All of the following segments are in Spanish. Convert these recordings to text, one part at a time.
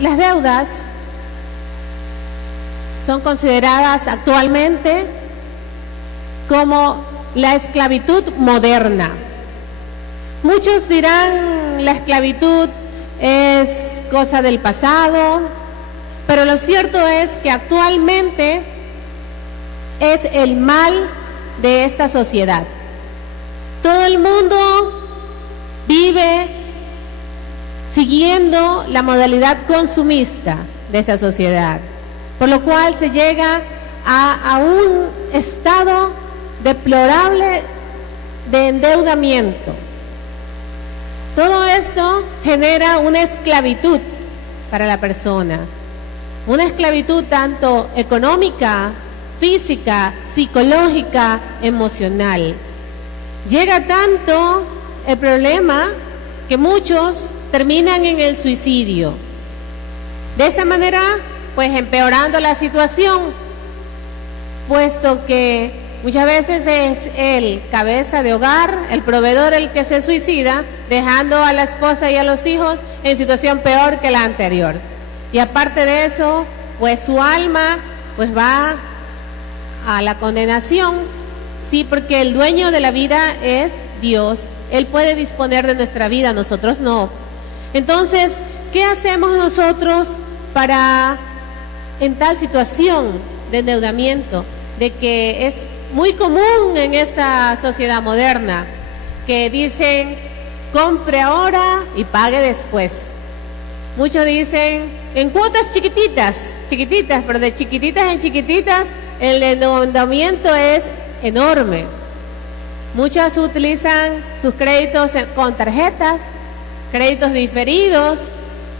Las deudas son consideradas actualmente como la esclavitud moderna. Muchos dirán la esclavitud es cosa del pasado, pero lo cierto es que actualmente es el mal de esta sociedad. Todo el mundo vive siguiendo la modalidad consumista de esta sociedad, por lo cual se llega a un estado deplorable de endeudamiento. Todo esto genera una esclavitud para la persona, una esclavitud tanto económica, física, psicológica, emocional. Llega tanto el problema que muchos terminan en el suicidio. De esta manera, pues empeorando la situación, puesto que muchas veces es el cabeza de hogar, el proveedor, el que se suicida, dejando a la esposa y a los hijos en situación peor que la anterior. Y aparte de eso, pues su alma pues va a la condenación, sí, porque el dueño de la vida es Dios. Él puede disponer de nuestra vida, nosotros no. Entonces, ¿qué hacemos nosotros para, en tal situación de endeudamiento, de que es muy común en esta sociedad moderna, que dicen, compre ahora y pague después? Muchos dicen, en cuotas chiquititas, pero de chiquititas en chiquititas, el endeudamiento es enorme. Muchos utilizan sus créditos con tarjetas, créditos diferidos,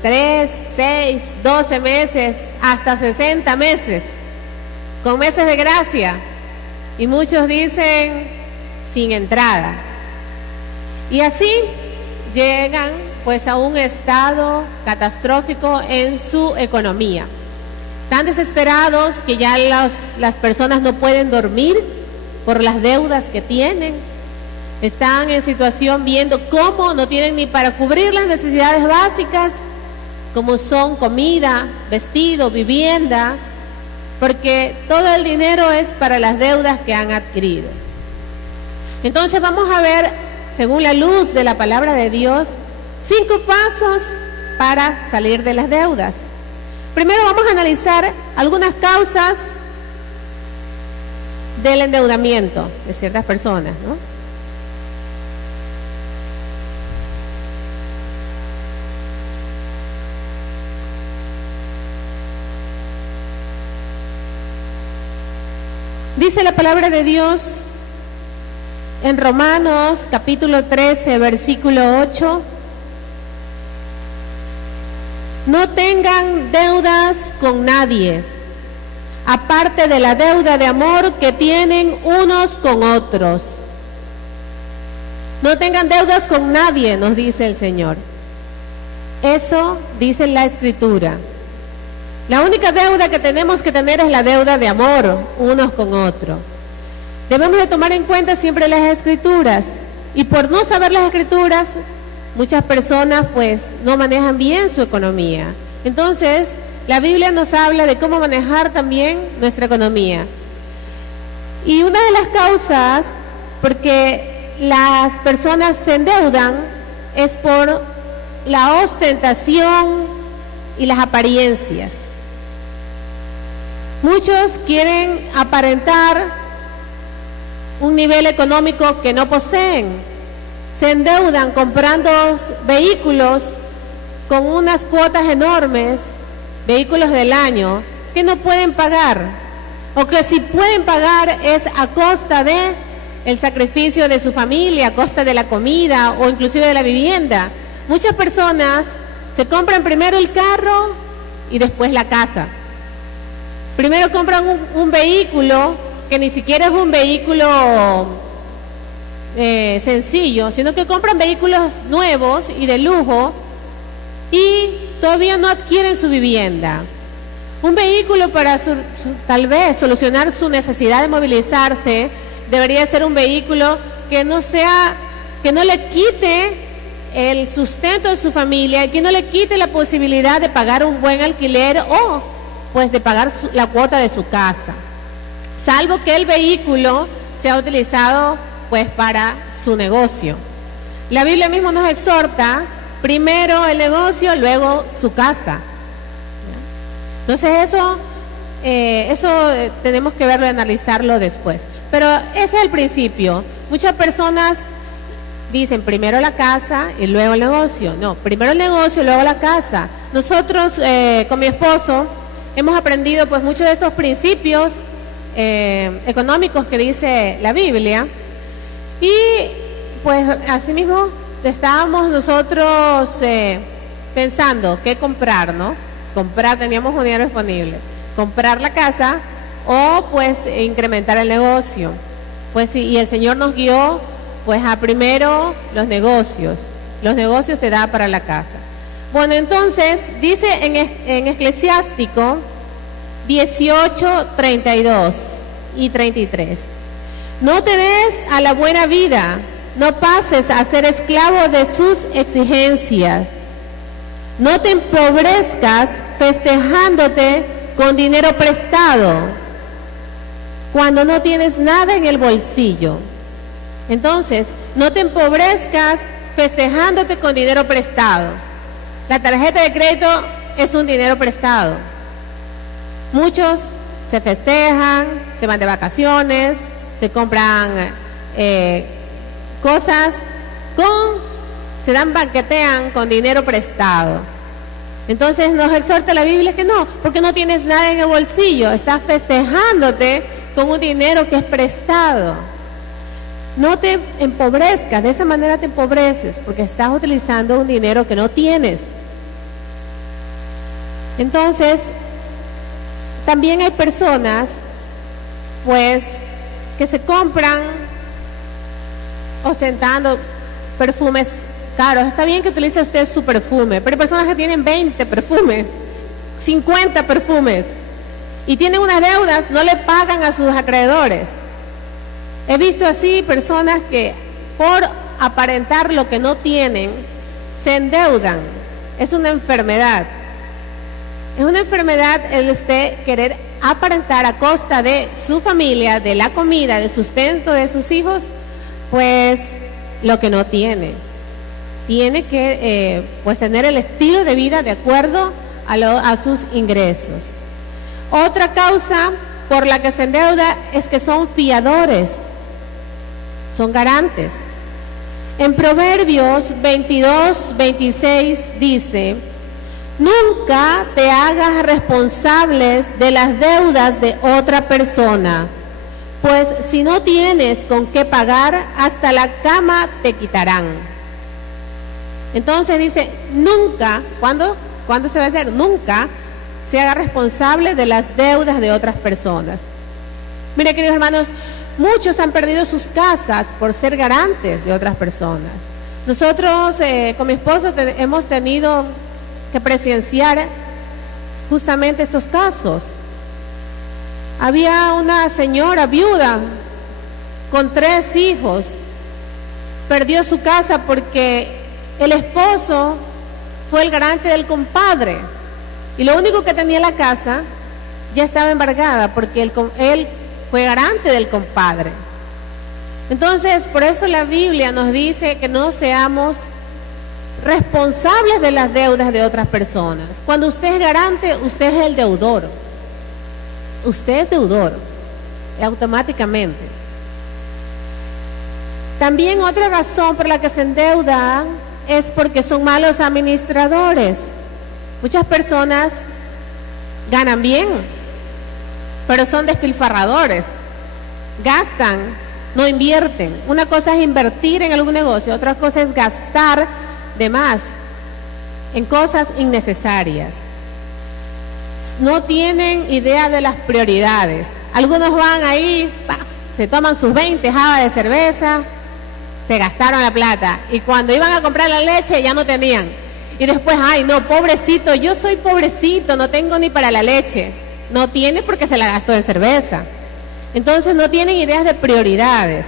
3, 6, 12 meses, hasta 60 meses, con meses de gracia. Y muchos dicen sin entrada. Y así llegan pues a un estado catastrófico en su economía. Tan desesperados que ya las personas no pueden dormir por las deudas que tienen. Están en situación viendo cómo no tienen ni para cubrir las necesidades básicas, como son comida, vestido, vivienda, porque todo el dinero es para las deudas que han adquirido. Entonces vamos a ver, según la luz de la palabra de Dios, 5 pasos para salir de las deudas. Primero vamos a analizar algunas causas del endeudamiento de ciertas personas, ¿no? Dice la palabra de Dios en Romanos capítulo 13, versículo 8: no tengan deudas con nadie, aparte de la deuda de amor que tienen unos con otros. No tengan deudas con nadie, nos dice el Señor. Eso dice la Escritura. La única deuda que tenemos que tener es la deuda de amor unos con otros. Debemos de tomar en cuenta siempre las Escrituras, y por no saber las Escrituras, muchas personas pues no manejan bien su economía. Entonces, la Biblia nos habla de cómo manejar también nuestra economía. Y una de las causas porque las personas se endeudan es por la ostentación y las apariencias. Muchos quieren aparentar un nivel económico que no poseen. Se endeudan comprando vehículos con unas cuotas enormes, vehículos del año, que no pueden pagar, o que si pueden pagar es a costa de el sacrificio de su familia, a costa de la comida o inclusive de la vivienda. Muchas personas se compran primero el carro y después la casa. Primero compran un vehículo que ni siquiera es un vehículo sencillo, sino que compran vehículos nuevos y de lujo y todavía no adquieren su vivienda. Un vehículo para tal vez solucionar su necesidad de movilizarse debería ser un vehículo que no le quite el sustento de su familia y que no le quite la posibilidad de pagar un buen alquiler o pues de pagar la cuota de su casa, salvo que el vehículo sea utilizado pues para su negocio. La Biblia mismo nos exhorta, primero el negocio, luego su casa. Entonces eso tenemos que verlo y analizarlo después. Pero ese es el principio. Muchas personas dicen primero la casa y luego el negocio. No, primero el negocio y luego la casa. Nosotros con mi esposo hemos aprendido pues muchos de estos principios económicos que dice la Biblia. Y pues asimismo estábamos nosotros pensando qué comprar, ¿no? Comprar, teníamos un dinero disponible. Comprar la casa o pues incrementar el negocio. Pues y el Señor nos guió pues a primero los negocios. Los negocios te da para la casa. Bueno, entonces dice en Eclesiástico 18, 32 y 33. No te des a la buena vida, no pases a ser esclavo de sus exigencias. No te empobrezcas festejándote con dinero prestado cuando no tienes nada en el bolsillo. Entonces, no te empobrezcas festejándote con dinero prestado. La tarjeta de crédito es un dinero prestado. Muchos se festejan, se van de vacaciones, se compran cosas banquetean con dinero prestado. Entonces nos exhorta la Biblia que no, porque no tienes nada en el bolsillo, estás festejándote con un dinero que es prestado. No te empobrezcas, de esa manera te empobreces, porque estás utilizando un dinero que no tienes. Entonces, también hay personas, pues, que se compran ostentando perfumes caros. Está bien que utilice usted su perfume, pero hay personas que tienen 20 perfumes, 50 perfumes, y tienen unas deudas, no le pagan a sus acreedores. He visto así personas que por aparentar lo que no tienen, se endeudan. Es una enfermedad. Es una enfermedad el usted querer aparentar a costa de su familia, de la comida, del sustento de sus hijos, pues lo que no tiene. Tiene que pues tener el estilo de vida de acuerdo a sus ingresos. Otra causa por la que se endeuda es que son fiadores, son garantes. En Proverbios 22, 26 dice: nunca te hagas responsables de las deudas de otra persona, pues si no tienes con qué pagar, hasta la cama te quitarán. Entonces dice, nunca, ¿cuándo se va a hacer? Nunca se haga responsable de las deudas de otras personas. Mire, queridos hermanos, muchos han perdido sus casas por ser garantes de otras personas. Nosotros con mi esposo hemos tenido que presenciar justamente estos casos. Había una señora viuda con 3 hijos, perdió su casa porque el esposo fue el garante del compadre y lo único que tenía la casa ya estaba embargada porque él fue garante del compadre. Entonces, por eso la Biblia nos dice que no seamos responsables de las deudas de otras personas. Cuando usted es garante, usted es el deudor. Usted es deudor, automáticamente. También otra razón por la que se endeudan es porque son malos administradores. Muchas personas ganan bien, pero son despilfarradores. Gastan, no invierten. Una cosa es invertir en algún negocio, otra cosa es gastar de más en cosas innecesarias. No tienen idea de las prioridades. Algunos van ahí, se toman sus 20 jabas de cerveza, se gastaron la plata y cuando iban a comprar la leche ya no tenían. Y después, ay no, pobrecito, yo soy pobrecito, no tengo ni para la leche. No tiene porque se la gastó en cerveza. Entonces no tienen ideas de prioridades.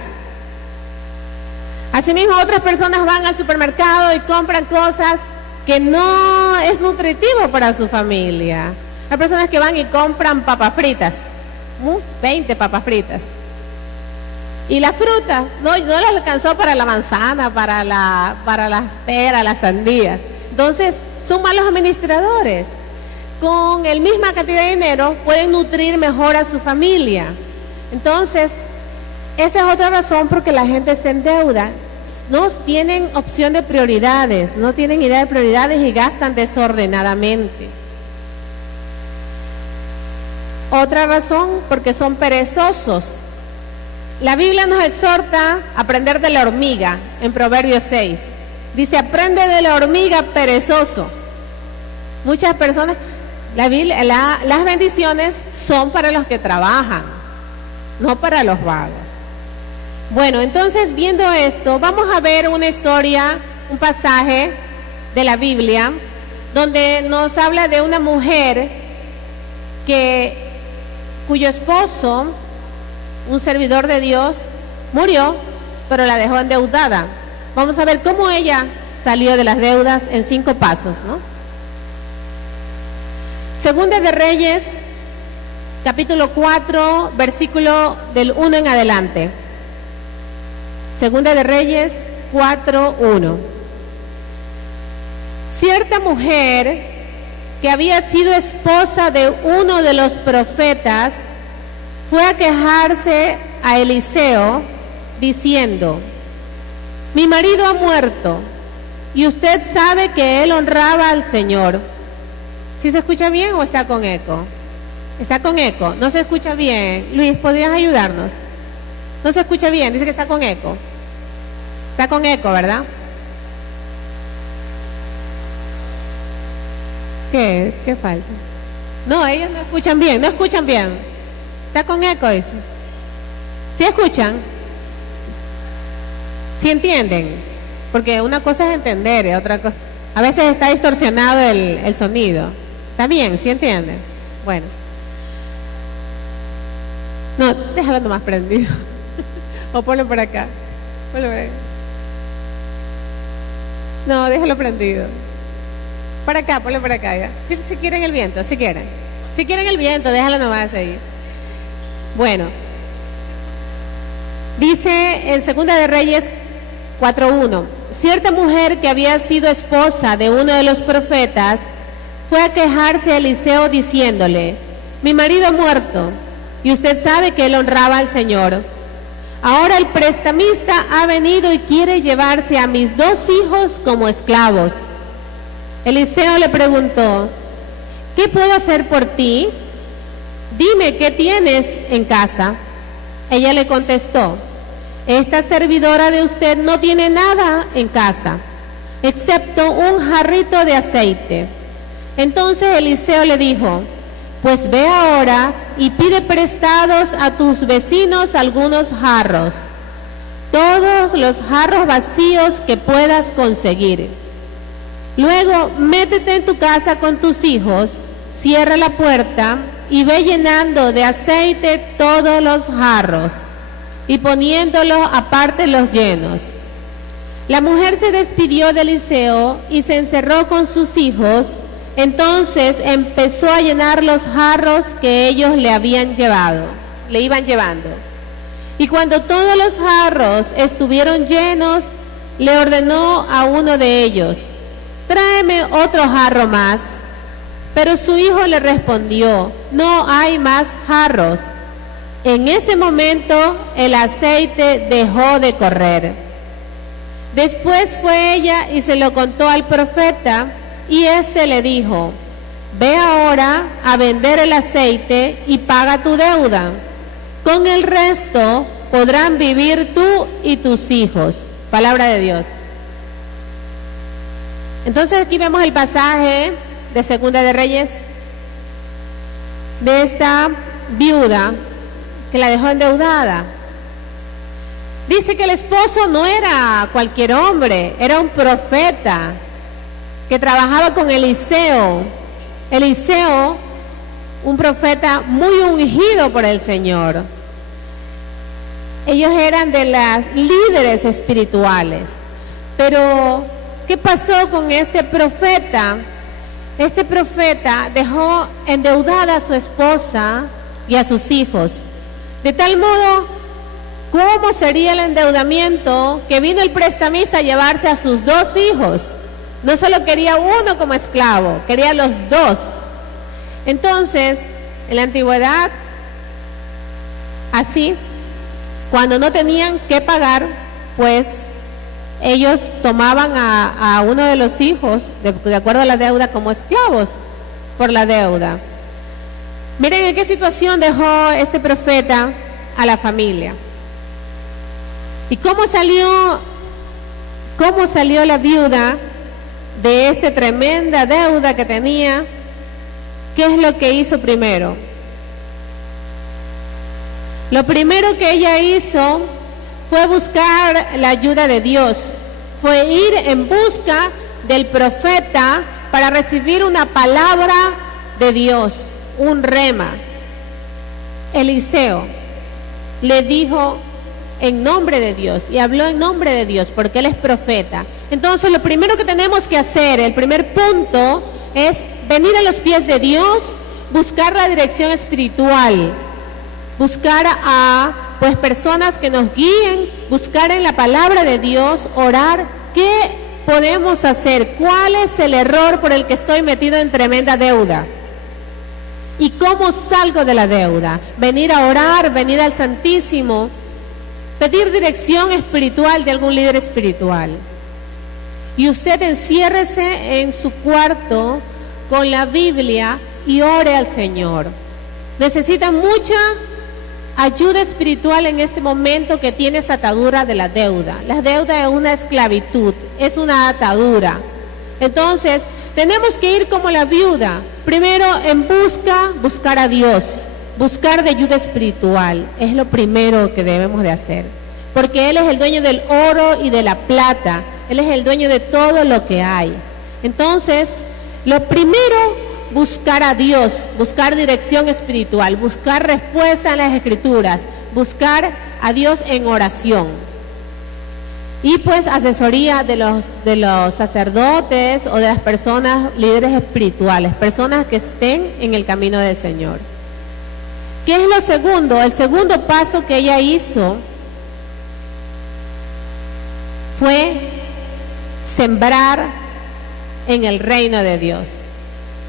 Asimismo, otras personas van al supermercado y compran cosas que no es nutritivo para su familia. Hay personas que van y compran papas fritas, 20 papas fritas. Y la fruta no les alcanzó para la manzana, para las peras, la sandía. Entonces, son malos administradores. Con la misma cantidad de dinero pueden nutrir mejor a su familia. Entonces, esa es otra razón por que la gente está en deuda. No tienen opción de prioridades, no tienen idea de prioridades y gastan desordenadamente. Otra razón, porque son perezosos. La Biblia nos exhorta a aprender de la hormiga en Proverbios 6. Dice, aprende de la hormiga perezoso. Muchas personas, las bendiciones son para los que trabajan, no para los vagos. Bueno, entonces viendo esto, vamos a ver una historia, un pasaje de la Biblia, donde nos habla de una mujer cuyo esposo, un servidor de Dios, murió, pero la dejó endeudada. Vamos a ver cómo ella salió de las deudas en 5 pasos, ¿no? Segunda de Reyes, capítulo 4, versículo del 1 en adelante. Segunda de Reyes 4:1. Cierta mujer que había sido esposa de uno de los profetas fue a quejarse a Eliseo diciendo: mi marido ha muerto y usted sabe que él honraba al Señor. ¿Sí se escucha bien o está con eco? Está con eco, no se escucha bien. Luis, ¿podrías ayudarnos? No se escucha bien, dice que está con eco. Está con eco, ¿verdad? ¿Qué falta? No, ellos no escuchan bien, no escuchan bien. Está con eco, dice. ¿Sí escuchan? ¿Sí entienden? Porque una cosa es entender y otra cosa... A veces está distorsionado el sonido. ¿Está bien? ¿Sí entienden? Bueno. No, déjalo nomás prendido. O ponlo por acá. Ponlo por acá. No, déjalo prendido. Por acá, ponlo por acá. ¿Ya? Si quieren el viento, si quieren. Si quieren el viento, déjalo nomás ahí. Bueno. Dice en Segunda de Reyes 4:1. Cierta mujer que había sido esposa de uno de los profetas fue a quejarse a Eliseo diciéndole: mi marido ha muerto y usted sabe que él honraba al Señor. Ahora el prestamista ha venido y quiere llevarse a mis 2 hijos como esclavos. Eliseo le preguntó: ¿qué puedo hacer por ti? Dime qué tienes en casa. Ella le contestó: esta servidora de usted no tiene nada en casa, excepto un jarrito de aceite. Entonces Eliseo le dijo: pues ve ahora y pide prestados a tus vecinos algunos jarros, todos los jarros vacíos que puedas conseguir. Luego métete en tu casa con tus hijos, cierra la puerta y ve llenando de aceite todos los jarros y poniéndolos aparte los llenos. La mujer se despidió de Eliseo y se encerró con sus hijos. Entonces empezó a llenar los jarros que ellos le iban llevando. Y cuando todos los jarros estuvieron llenos, le ordenó a uno de ellos: tráeme otro jarro más. Pero su hijo le respondió: no hay más jarros. En ese momento el aceite dejó de correr. Después fue ella y se lo contó al profeta, y éste le dijo: ve ahora a vender el aceite y paga tu deuda. Con el resto podrán vivir tú y tus hijos. Palabra de Dios. Entonces aquí vemos el pasaje de Segunda de Reyes de esta viuda que la dejó endeudada. Dice que el esposo no era cualquier hombre, era un profeta que trabajaba con Eliseo. Eliseo, un profeta muy ungido por el Señor. ellos eran de las líderes espirituales. Pero, ¿qué pasó con este profeta? Este profeta dejó endeudada a su esposa y a sus hijos. De tal modo, ¿cómo sería el endeudamiento que vino el prestamista a llevarse a sus 2 hijos? No solo quería uno como esclavo, quería los 2. Entonces, en la antigüedad, así, cuando no tenían que pagar, pues ellos tomaban a uno de los hijos, de acuerdo a la deuda, como esclavos por la deuda. Miren en qué situación dejó este profeta a la familia. ¿Y cómo salió la viuda de esta tremenda deuda que tenía? ¿Qué es lo que hizo primero? Lo primero que ella hizo fue buscar la ayuda de Dios, fue ir en busca del profeta para recibir una palabra de Dios, un rema. Eliseo le dijo en nombre de Dios y habló en nombre de Dios porque él es profeta. Entonces lo primero que tenemos que hacer, el primer punto, es venir a los pies de Dios, buscar la dirección espiritual, buscar a personas que nos guíen, buscar en la palabra de Dios, orar. ¿Qué podemos hacer? ¿Cuál es el error por el que estoy metido en tremenda deuda? ¿Y cómo salgo de la deuda? Venir a orar, venir al Santísimo, pedir dirección espiritual de algún líder espiritual. Y usted enciérrese en su cuarto con la Biblia y ore al Señor. Necesita mucha ayuda espiritual en este momento que tiene esa atadura de la deuda. La deuda es una esclavitud, es una atadura. Entonces, tenemos que ir como la viuda. Primero, en buscar a Dios, buscar de ayuda espiritual. Es lo primero que debemos de hacer. Porque Él es el dueño del oro y de la plata. Él es el dueño de todo lo que hay. Entonces, lo primero, buscar a Dios, buscar dirección espiritual, buscar respuesta en las Escrituras, buscar a Dios en oración. Y pues asesoría de los sacerdotes o de las personas, líderes espirituales, personas que estén en el camino del Señor. ¿Qué es lo segundo? El segundo paso que ella hizo fue sembrar en el reino de Dios.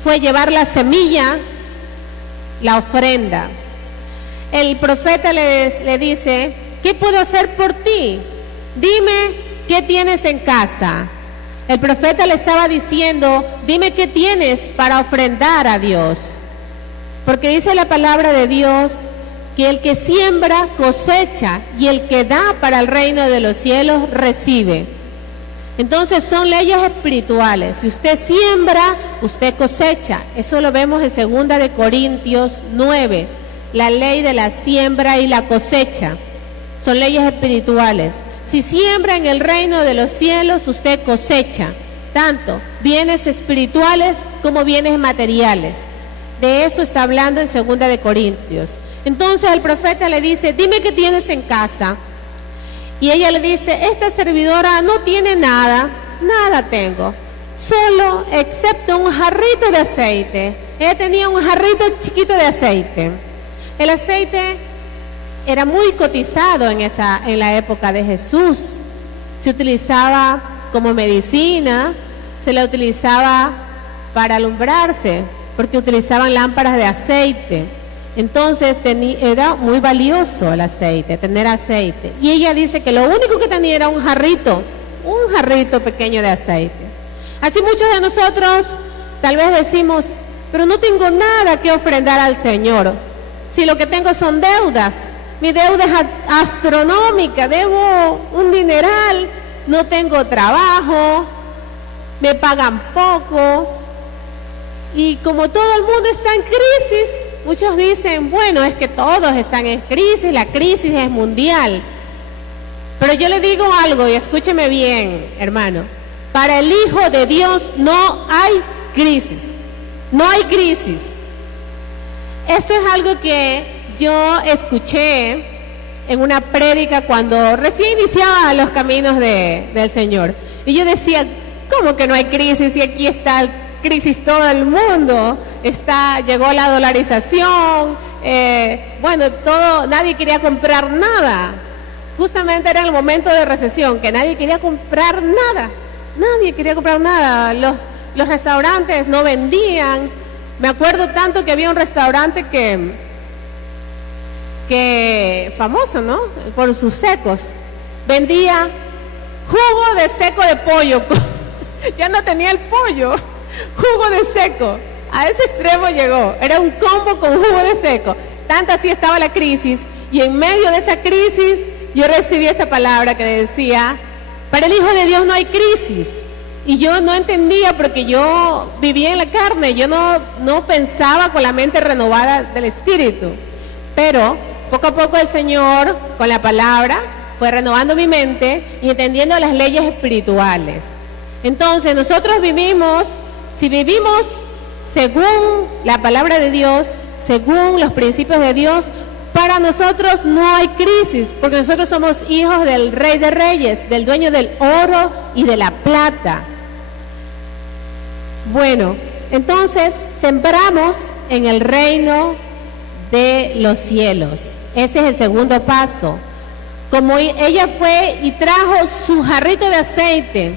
Fue llevar la semilla, la ofrenda. El profeta le dice, ¿qué puedo hacer por ti? Dime qué tienes en casa. El profeta le estaba diciendo, dime qué tienes para ofrendar a Dios. Porque dice la palabra de Dios que el que siembra cosecha y el que da para el reino de los cielos recibe. Entonces son leyes espirituales. Si usted siembra, usted cosecha. Eso lo vemos en 2 de Corintios 9. La ley de la siembra y la cosecha. Son leyes espirituales. Si siembra en el reino de los cielos, usted cosecha. Tanto bienes espirituales como bienes materiales. De eso está hablando en 2 de Corintios. Entonces el profeta le dice, dime qué tienes en casa. Y ella le dice, esta servidora no tiene nada, nada tengo, solo excepto un jarrito de aceite. Ella tenía un jarrito chiquito de aceite. El aceite era muy cotizado en la época de Jesús. Se utilizaba como medicina, se la utilizaba para alumbrarse, porque utilizaban lámparas de aceite. Entonces era muy valioso el aceite, tener aceite. Y ella dice que lo único que tenía era un jarrito pequeño de aceite. Así muchos de nosotros tal vez decimos, pero no tengo nada que ofrendar al Señor. Si lo que tengo son deudas, mi deuda es astronómica, debo un dineral, no tengo trabajo, me pagan poco. Y como todo el mundo está en crisis, muchos dicen, bueno, es que todos están en crisis, la crisis es mundial. Pero yo le digo algo y escúcheme bien, hermano. Para el Hijo de Dios no hay crisis. No hay crisis. Esto es algo que yo escuché en una prédica cuando recién iniciaba los caminos del Señor. Y yo decía, ¿cómo que no hay crisis? Y aquí está crisis todo el mundo. Llegó la dolarización, nadie quería comprar nada. Justamente era el momento de recesión, que nadie quería comprar nada. Nadie quería comprar nada. Los restaurantes no vendían. Me acuerdo tanto que había un restaurante que famoso, ¿no? Por sus secos. Vendía jugo de seco de pollo. Ya no tenía el pollo. Jugo de seco. A ese extremo llegó. Era un combo con jugo de seco. Tanta así estaba la crisis. Y en medio de esa crisis, yo recibí esa palabra que decía, para el Hijo de Dios no hay crisis. Y yo no entendía porque yo vivía en la carne. Yo no pensaba con la mente renovada del Espíritu. Pero poco a poco el Señor, con la palabra, fue renovando mi mente y entendiendo las leyes espirituales. Entonces nosotros si vivimos según la palabra de Dios, según los principios de Dios, para nosotros no hay crisis, porque nosotros somos hijos del Rey de Reyes, del dueño del oro y de la plata. Bueno, entonces sembramos en el reino de los cielos. Ese es el segundo paso. Como ella fue y trajo su jarrito de aceite,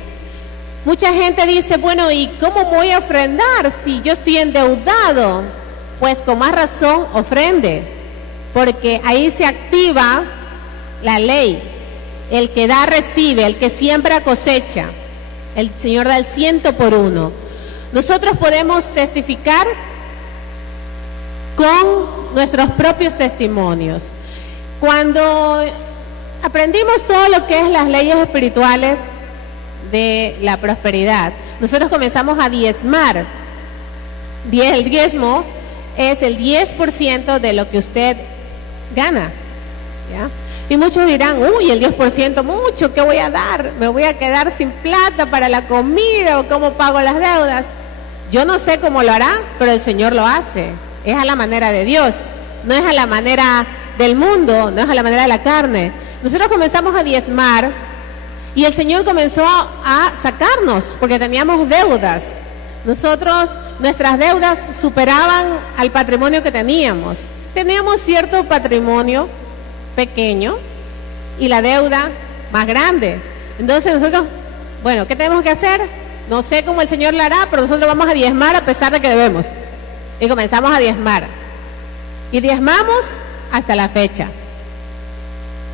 mucha gente dice, bueno, ¿y cómo voy a ofrendar si yo estoy endeudado? Pues con más razón ofrende, porque ahí se activa la ley. El que da recibe, el que siembra cosecha. El Señor da el 100 por 1. Nosotros podemos testificar con nuestros propios testimonios. Cuando aprendimos todo lo que es las leyes espirituales de la prosperidad, nosotros comenzamos a diezmar. El diezmo es el 10% de lo que usted gana, ¿ya? Y muchos dirán, uy, el 10% mucho, ¿qué voy a dar? ¿Me voy a quedar sin plata para la comida o cómo pago las deudas? Yo no sé cómo lo hará, pero el Señor lo hace. Es a la manera de Dios, no es a la manera del mundo, no es a la manera de la carne. Nosotros comenzamos a diezmar y el Señor comenzó a sacarnos porque teníamos deudas. Nuestras deudas superaban al patrimonio que teníamos. Teníamos cierto patrimonio pequeño y la deuda más grande. Entonces nosotros, bueno, ¿qué tenemos que hacer? No sé cómo el Señor lo hará, pero nosotros vamos a diezmar a pesar de que debemos. Y comenzamos a diezmar. Y diezmamos hasta la fecha.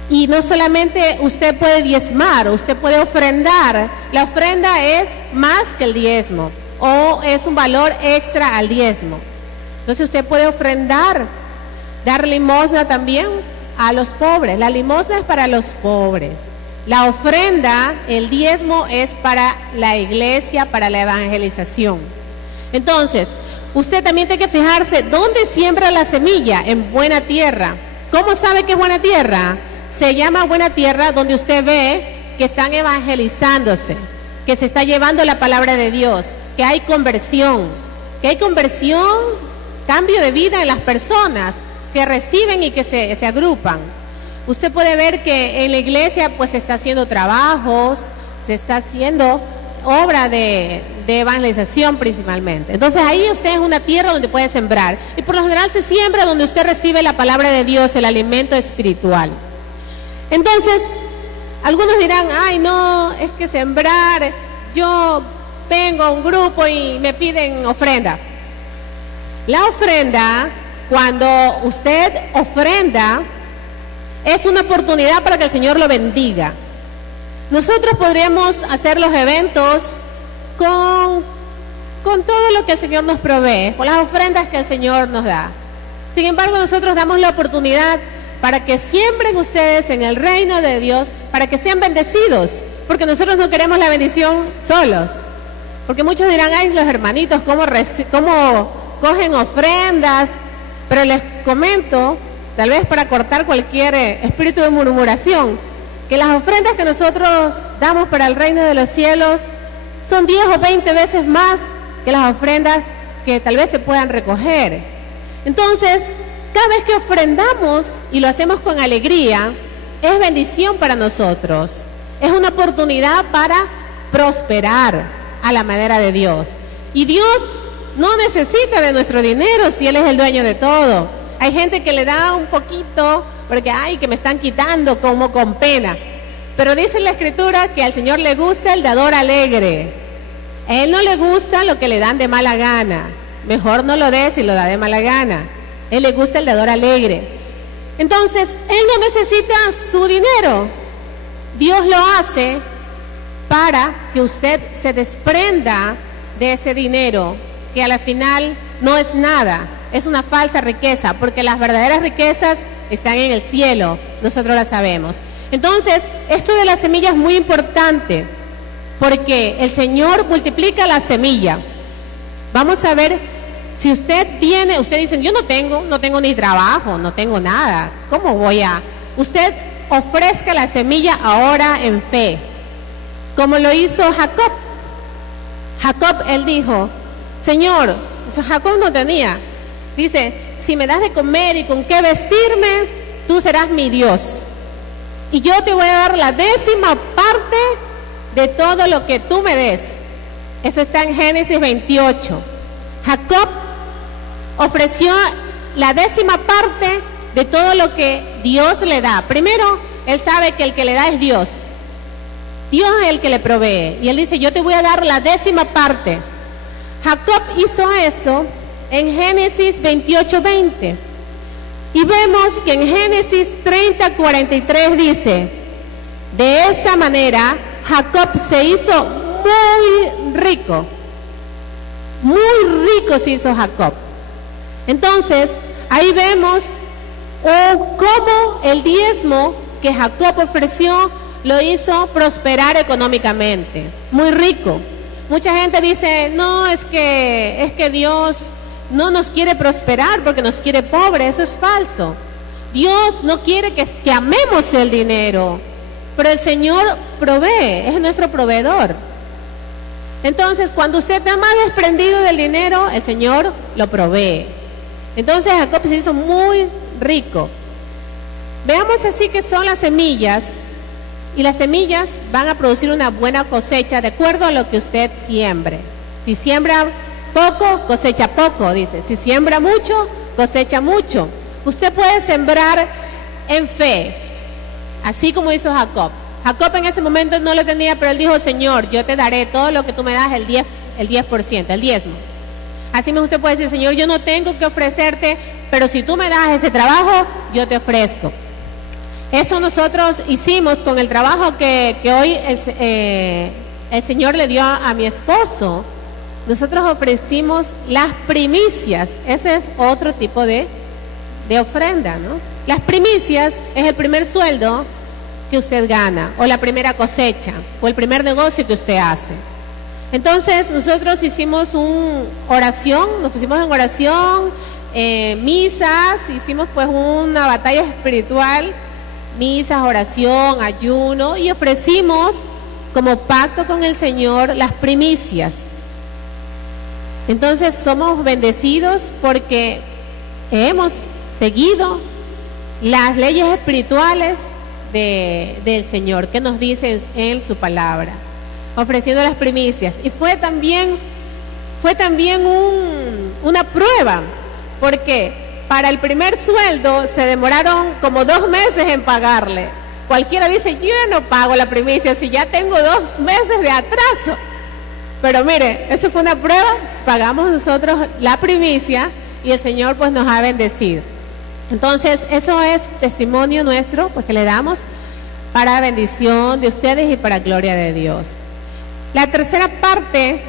Y no solamente usted puede diezmar, usted puede ofrendar. La ofrenda es más que el diezmo, o es un valor extra al diezmo. Entonces usted puede ofrendar, dar limosna también a los pobres. La limosna es para los pobres. La ofrenda, el diezmo, es para la iglesia, para la evangelización. Entonces, usted también tiene que fijarse dónde siembra la semilla, en buena tierra. ¿Cómo sabe que es buena tierra? Se llama buena tierra donde usted ve que están evangelizándose, que se está llevando la palabra de Dios, que hay conversión, cambio de vida en las personas que reciben y que se agrupan. Usted puede ver que en la iglesia pues se está haciendo trabajos, se está haciendo obra de evangelización principalmente. Entonces ahí usted es una tierra donde puede sembrar. Y por lo general se siembra donde usted recibe la palabra de Dios, el alimento espiritual. Entonces, algunos dirán, ay no, es que sembrar, yo vengo a un grupo y me piden ofrenda. La ofrenda, cuando usted ofrenda, es una oportunidad para que el Señor lo bendiga. Nosotros podríamos hacer los eventos con todo lo que el Señor nos provee, con las ofrendas que el Señor nos da. Sin embargo, nosotros damos la oportunidad para que siembren ustedes en el reino de Dios, para que sean bendecidos, porque nosotros no queremos la bendición solos. Porque muchos dirán, ay, los hermanitos, ¿cómo cogen ofrendas? Pero les comento, tal vez para cortar cualquier espíritu de murmuración, que las ofrendas que nosotros damos para el reino de los cielos son 10 o 20 veces más que las ofrendas que tal vez se puedan recoger. Entonces, cada vez que ofrendamos y lo hacemos con alegría, es bendición para nosotros. Es una oportunidad para prosperar a la manera de Dios. Y Dios no necesita de nuestro dinero si Él es el dueño de todo. Hay gente que le da un poquito porque, ay, que me están quitando, como con pena. Pero dice la Escritura que al Señor le gusta el dador alegre. A Él no le gusta lo que le dan de mala gana. Mejor no lo dé si lo da de mala gana. A Él le gusta el dador alegre. Entonces, Él no necesita su dinero. Dios lo hace para que usted se desprenda de ese dinero, que a la final no es nada, es una falsa riqueza, porque las verdaderas riquezas están en el cielo, nosotros las sabemos. Entonces, esto de la semilla es muy importante, porque el Señor multiplica la semilla. Vamos a ver, si usted viene, usted dice, yo no tengo ni trabajo, no tengo nada, ¿cómo voy a...? Usted ofrezca la semilla ahora en fe, como lo hizo Jacob. Jacob, él dijo, Señor, Jacob no tenía, dice, si me das de comer y con qué vestirme, tú serás mi Dios. Y yo te voy a dar la 10ª parte de todo lo que tú me des. Eso está en Génesis 28. Jacob ofreció la 10ª parte de todo lo que Dios le da. Primero, él sabe que el que le da es Dios. Dios es el que le provee. Y él dice, yo te voy a dar la 10ª parte. Jacob hizo eso en Génesis 28:20. Y vemos que en Génesis 30:43 dice, de esa manera Jacob se hizo muy rico. Muy rico se hizo Jacob. Entonces, ahí vemos cómo el diezmo que Jacob ofreció lo hizo prosperar económicamente. Muy rico. Mucha gente dice, no, es que Dios no nos quiere prosperar porque nos quiere pobre. Eso es falso. Dios no quiere que amemos el dinero, pero el Señor provee, es nuestro proveedor. Entonces, cuando usted está más desprendido del dinero, el Señor lo provee. Entonces, Jacob se hizo muy rico. Veamos así que son las semillas, y las semillas van a producir una buena cosecha de acuerdo a lo que usted siembre. Si siembra poco, cosecha poco, dice. Si siembra mucho, cosecha mucho. Usted puede sembrar en fe, así como hizo Jacob. Jacob en ese momento no lo tenía, pero él dijo, Señor, yo te daré todo lo que tú me das, el 10%, el diezmo. Así mismo usted puede decir, Señor, yo no tengo que ofrecerte, pero si tú me das ese trabajo, yo te ofrezco. Eso nosotros hicimos con el trabajo que hoy el Señor le dio a mi esposo. Nosotros ofrecimos las primicias. Ese es otro tipo de ofrenda, ¿no? Las primicias es el primer sueldo que usted gana, o la primera cosecha, o el primer negocio que usted hace. Entonces nosotros hicimos nos pusimos en oración, misas, hicimos pues una batalla espiritual, misas, oración, ayuno, y ofrecimos como pacto con el Señor las primicias. Entonces somos bendecidos porque hemos seguido las leyes espirituales del Señor que nos dice en su palabra, ofreciendo las primicias. Y fue también una prueba, porque para el primer sueldo se demoraron como 2 meses en pagarle. Cualquiera dice, yo no pago la primicia si ya tengo 2 meses de atraso. Pero mire, eso fue una prueba, pagamos nosotros la primicia y el Señor pues nos ha bendecido. Entonces, eso es testimonio nuestro, pues que le damos para bendición de ustedes y para gloria de Dios. La tercera parte,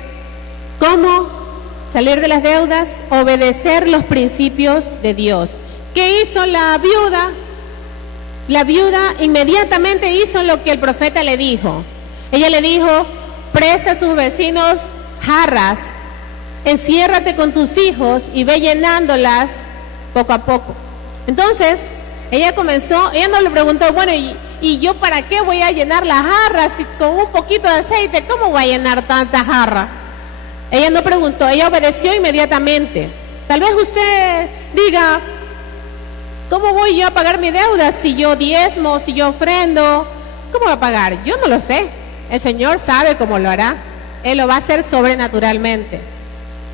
¿cómo salir de las deudas? Obedecer los principios de Dios. ¿Qué hizo la viuda? La viuda inmediatamente hizo lo que el profeta le dijo. Ella le dijo, presta a tus vecinos jarras, enciérrate con tus hijos y ve llenándolas poco a poco. Entonces, ella no le preguntó, bueno, ¿y yo para qué voy a llenar las jarras y con un poquito de aceite? ¿Cómo voy a llenar tantas jarras? Ella no preguntó, ella obedeció inmediatamente. Tal vez usted diga, ¿cómo voy yo a pagar mi deuda si yo diezmo, si yo ofrendo? ¿Cómo va a pagar? Yo no lo sé. El Señor sabe cómo lo hará. Él lo va a hacer sobrenaturalmente.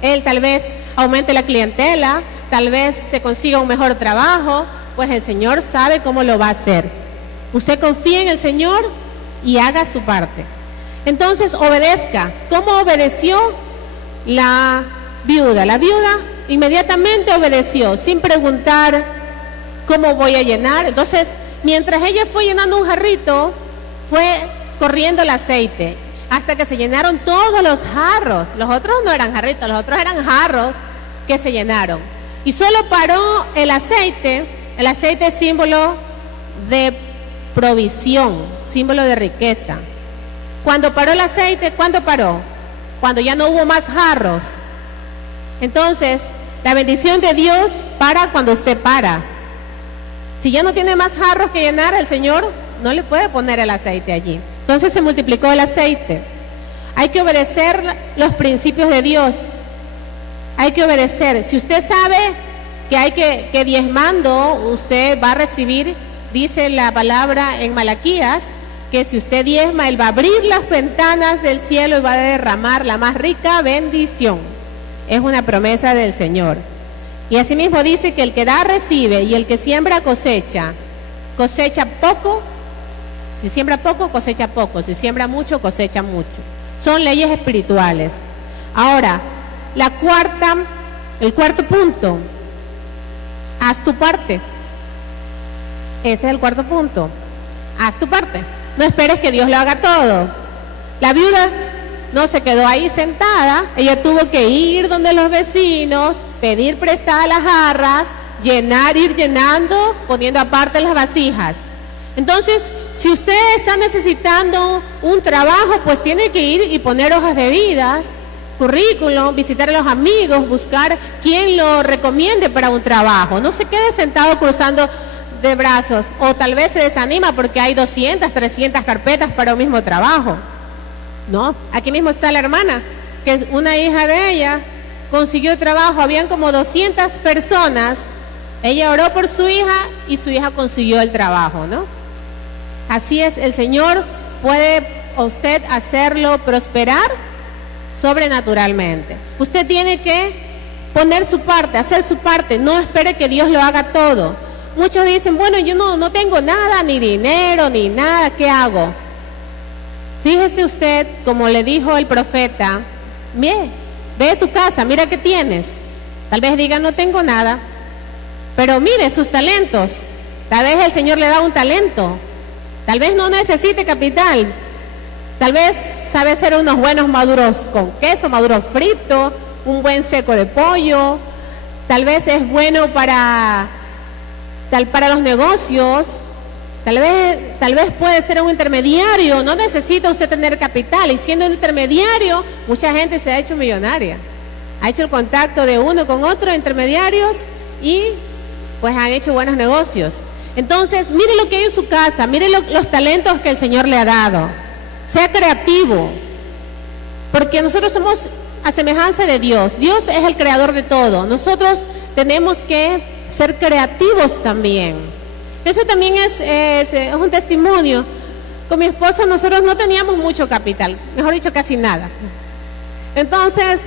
Él tal vez aumente la clientela, tal vez se consiga un mejor trabajo, pues el Señor sabe cómo lo va a hacer. Usted confía en el Señor y haga su parte. Entonces obedezca. ¿Cómo obedeció la viuda? La viuda inmediatamente obedeció, sin preguntar cómo voy a llenar. Entonces, mientras ella fue llenando un jarrito, fue corriendo el aceite, hasta que se llenaron todos los jarros. Los otros no eran jarritos, los otros eran jarros que se llenaron. Y solo paró el aceite es símbolo de provisión, símbolo de riqueza. Cuando paró el aceite, ¿cuándo paró? Cuando ya no hubo más jarros. Entonces, la bendición de Dios para cuando usted para. Si ya no tiene más jarros que llenar, el Señor no le puede poner el aceite allí. Entonces se multiplicó el aceite. Hay que obedecer los principios de Dios. Hay que obedecer. Si usted sabe que hay que diezmando, usted va a recibir, dice la palabra en Malaquías, que si usted diezma, Él va a abrir las ventanas del cielo y va a derramar la más rica bendición. Es una promesa del Señor. Y asimismo dice que el que da recibe, y el que siembra cosecha. Cosecha poco, si siembra poco, cosecha poco, si siembra mucho, cosecha mucho. Son leyes espirituales. Ahora, el cuarto punto, haz tu parte. Ese es el cuarto punto. Haz tu parte. No esperes que Dios lo haga todo. La viuda no se quedó ahí sentada, ella tuvo que ir donde los vecinos, pedir prestadas las jarras, ir llenando, poniendo aparte las vasijas. Entonces, si usted está necesitando un trabajo, pues tiene que ir y poner hojas de vida, currículum, visitar a los amigos, buscar quien lo recomiende para un trabajo. No se quede sentado cruzando de brazos, o tal vez se desanima porque hay 200, 300 carpetas para un mismo trabajo. No, aquí mismo está la hermana, que es una hija de ella, consiguió trabajo, habían como 200 personas, ella oró por su hija y su hija consiguió el trabajo, ¿no? Así es, el Señor puede usted hacerlo prosperar sobrenaturalmente. Usted tiene que poner su parte, hacer su parte, no espere que Dios lo haga todo. Muchos dicen, bueno, yo no tengo nada, ni dinero, ni nada, ¿qué hago? Fíjese usted, como le dijo el profeta, ve a tu casa, mira qué tienes. Tal vez diga, no tengo nada, pero mire sus talentos. Tal vez el Señor le da un talento. Tal vez no necesite capital. Tal vez sabe hacer unos buenos maduros con queso, maduro frito, un buen seco de pollo. Tal vez es bueno para los negocios. Tal vez puede ser un intermediario. No necesita usted tener capital. Y siendo un intermediario, mucha gente se ha hecho millonaria. Ha hecho el contacto de uno con otro, intermediarios, y pues han hecho buenos negocios. Entonces, mire lo que hay en su casa, mire los talentos que el Señor le ha dado. Sea creativo, porque nosotros somos a semejanza de Dios. Dios es el creador de todo. Nosotros tenemos que ser creativos también. Eso también es un testimonio. Con mi esposo nosotros no teníamos mucho capital, mejor dicho, casi nada. Entonces,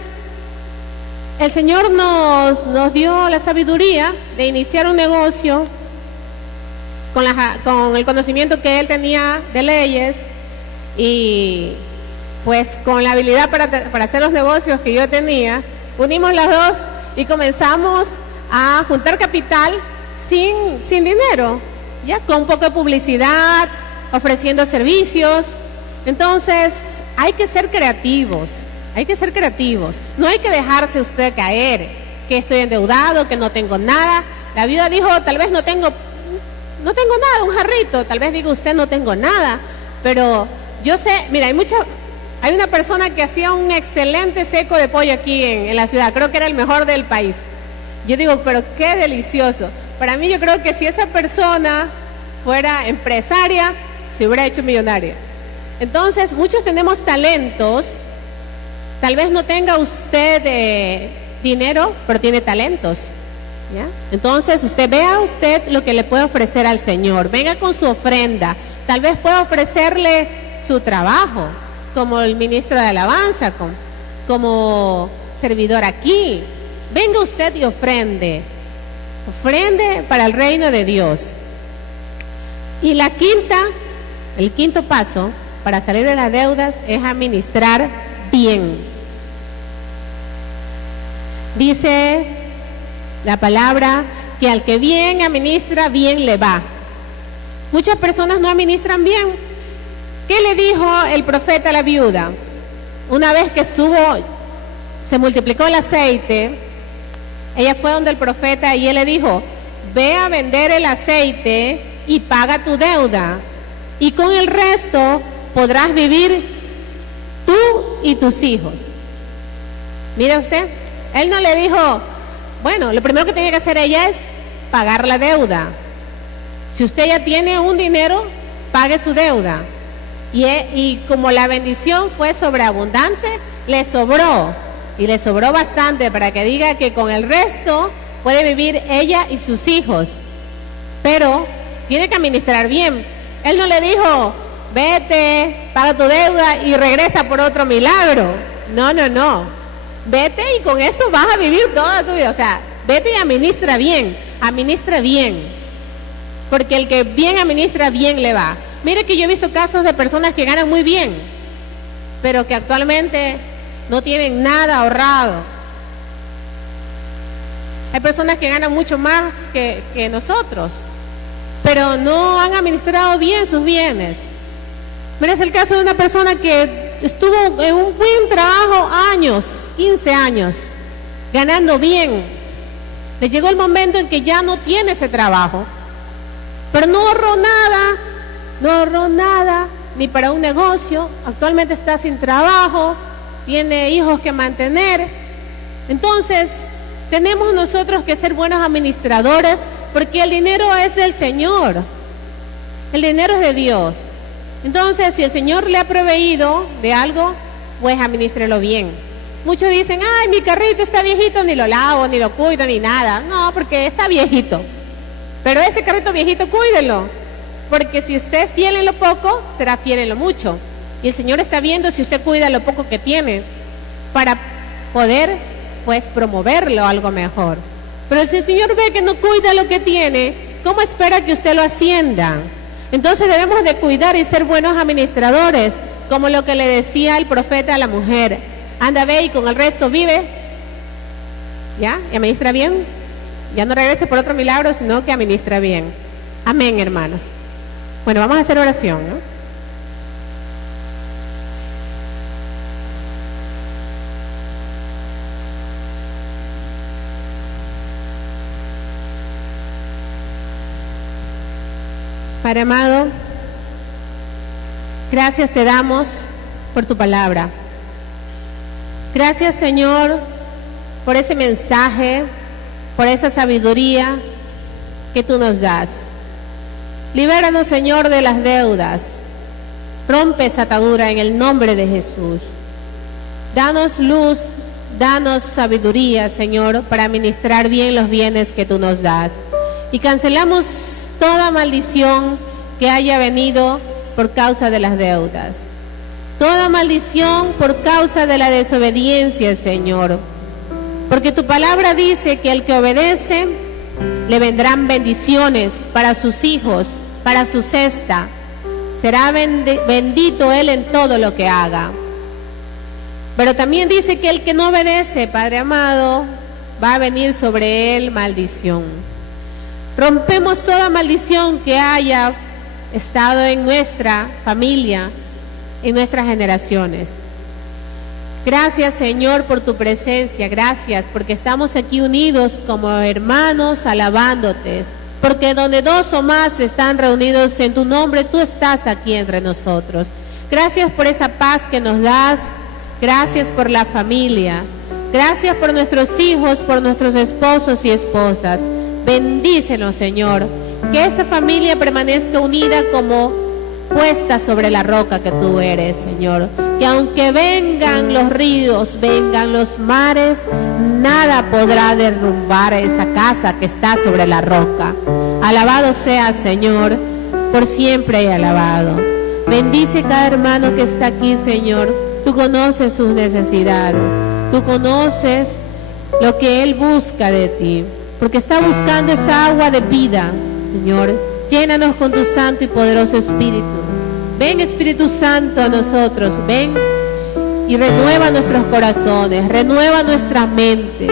el Señor nos dio la sabiduría de iniciar un negocio con el conocimiento que él tenía de leyes y pues con la habilidad para hacer los negocios que yo tenía. Unimos las dos y comenzamos a juntar capital sin dinero, ya con un poco de publicidad, ofreciendo servicios. Entonces hay que ser creativos, no hay que dejarse usted caer, que estoy endeudado, que no tengo nada. La viuda dijo, tal vez no tengo nada, un jarrito. Tal vez diga usted, no tengo nada, pero yo sé, mira, hay una persona que hacía un excelente seco de pollo aquí en la ciudad, creo que era el mejor del país. Yo digo, pero qué delicioso. Para mí, yo creo que si esa persona fuera empresaria, se hubiera hecho millonaria. Entonces, muchos tenemos talentos. Tal vez no tenga usted dinero, pero tiene talentos. ¿Ya? Entonces vea usted lo que le puede ofrecer al Señor. Venga con su ofrenda. Tal vez pueda ofrecerle su trabajo, como el ministro de alabanza, como servidor aquí. Venga usted y ofrende para el reino de Dios. Y el quinto paso para salir de las deudas es administrar bien. Dice la palabra que al que bien administra, bien le va. Muchas personas no administran bien. ¿Qué le dijo el profeta a la viuda? Una vez que se multiplicó el aceite, ella fue donde el profeta y él le dijo: ve a vender el aceite y paga tu deuda, y con el resto podrás vivir tú y tus hijos. Mire usted, él no le dijo, bueno, lo primero que tiene que hacer ella es pagar la deuda. Si usted ya tiene un dinero, pague su deuda. Y como la bendición fue sobreabundante, le sobró. Y le sobró bastante para que diga que con el resto puede vivir ella y sus hijos. Pero tiene que administrar bien. Él no le dijo, vete, paga tu deuda y regresa por otro milagro. No. Vete y con eso vas a vivir toda tu vida. O sea, vete y administra bien. Porque el que bien administra, bien le va. Mire que yo he visto casos de personas que ganan muy bien, pero que actualmente no tienen nada ahorrado. Hay personas que ganan mucho más que nosotros, pero no han administrado bien sus bienes. Mire, es el caso de una persona que estuvo en un buen trabajo años, 15 años, ganando bien. Le llegó el momento en que ya no tiene ese trabajo, pero no ahorró nada, ni para un negocio. Actualmente está sin trabajo, tiene hijos que mantener. Entonces, tenemos nosotros que ser buenos administradores, porque el dinero es del Señor, el dinero es de Dios. Entonces, si el Señor le ha proveído de algo, pues administrelo bien. Muchos dicen, ay, mi carrito está viejito, ni lo lavo, ni lo cuido, ni nada. No, porque está viejito. Pero ese carrito viejito, cuídelo, porque si usted es fiel en lo poco, será fiel en lo mucho. Y el Señor está viendo si usted cuida lo poco que tiene, para poder, pues, promoverlo a algo mejor. Pero si el Señor ve que no cuida lo que tiene, ¿cómo espera que usted lo ascienda? Entonces debemos de cuidar y ser buenos administradores, como lo que le decía el profeta a la mujer: anda, ve y con el resto vive, ¿ya? Y administra bien. Ya no regrese por otro milagro, sino que administra bien. Amén, hermanos. Bueno, vamos a hacer oración, ¿no? Padre amado, gracias te damos por tu palabra. Gracias, Señor, por ese mensaje, por esa sabiduría que tú nos das. Libéranos, Señor, de las deudas. Rompe esa atadura en el nombre de Jesús. Danos luz, danos sabiduría, Señor, para administrar bien los bienes que tú nos das. Y cancelamos toda maldición que haya venido por causa de las deudas. Toda maldición por causa de la desobediencia, Señor. Porque tu palabra dice que el que obedece, le vendrán bendiciones para sus hijos, para su cesta. Será bendito él en todo lo que haga. Pero también dice que el que no obedece, Padre amado, va a venir sobre él maldición. Rompemos toda maldición que haya estado en nuestra familia, en nuestras generaciones. Gracias, Señor, por tu presencia. Gracias porque estamos aquí unidos como hermanos alabándote. Porque donde dos o más están reunidos en tu nombre, tú estás aquí entre nosotros. Gracias por esa paz que nos das. Gracias por la familia. Gracias por nuestros hijos, por nuestros esposos y esposas. Bendícenos, Señor. Que esa familia permanezca unida como puesta sobre la roca que tú eres, Señor. que aunque vengan los ríos, vengan los mares, nada podrá derrumbar esa casa que está sobre la roca. Alabado sea, Señor, por siempre y alabado. Bendice cada hermano que está aquí, Señor. Tú conoces sus necesidades, tú conoces lo que él busca de ti, porque está buscando esa agua de vida. Señor, llénanos con tu santo y poderoso Espíritu. Ven, Espíritu Santo, a nosotros, ven y renueva nuestros corazones, renueva nuestras mentes,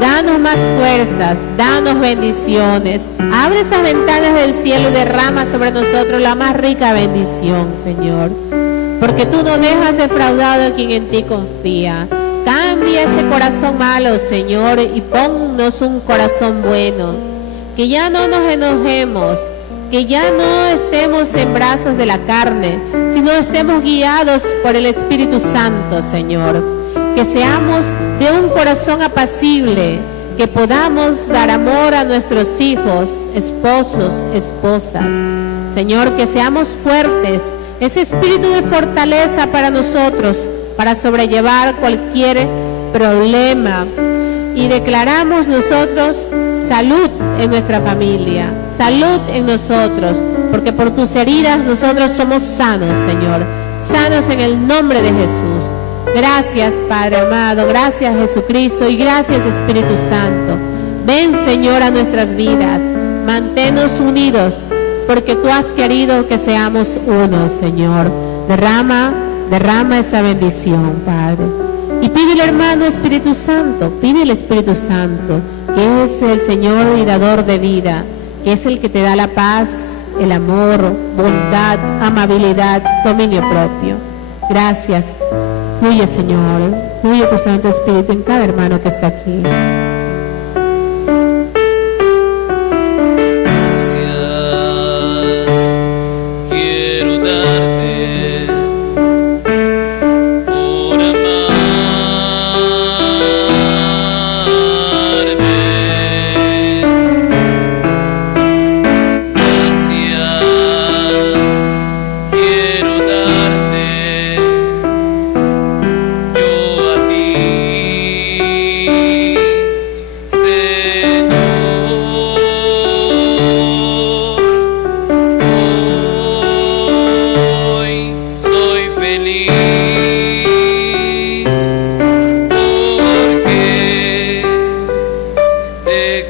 danos más fuerzas, danos bendiciones. Abre esas ventanas del cielo y derrama sobre nosotros la más rica bendición, Señor, porque tú no dejas defraudado a quien en ti confía. Cambia ese corazón malo, Señor, y ponnos un corazón bueno, que ya no nos enojemos, que ya no estemos en brazos de la carne, sino estemos guiados por el Espíritu Santo, Señor. Que seamos de un corazón apacible, que podamos dar amor a nuestros hijos, esposos, esposas. Señor, que seamos fuertes, ese espíritu de fortaleza para nosotros, para sobrellevar cualquier problema. Y declaramos nosotros salud en nuestra familia, salud en nosotros, porque por tus heridas nosotros somos sanos, Señor, sanos en el nombre de Jesús. Gracias, Padre amado, gracias, Jesucristo, y gracias, Espíritu Santo. Ven, Señor, a nuestras vidas, manténnos unidos, porque tú has querido que seamos uno, Señor. Derrama esa bendición, Padre. Y pídele, hermano, Espíritu Santo, pide el Espíritu Santo, que es el Señor y dador de vida, que es el que te da la paz, el amor, bondad, amabilidad, dominio propio. Gracias. Fluye, Señor, fluye tu Santo Espíritu en cada hermano que está aquí. Te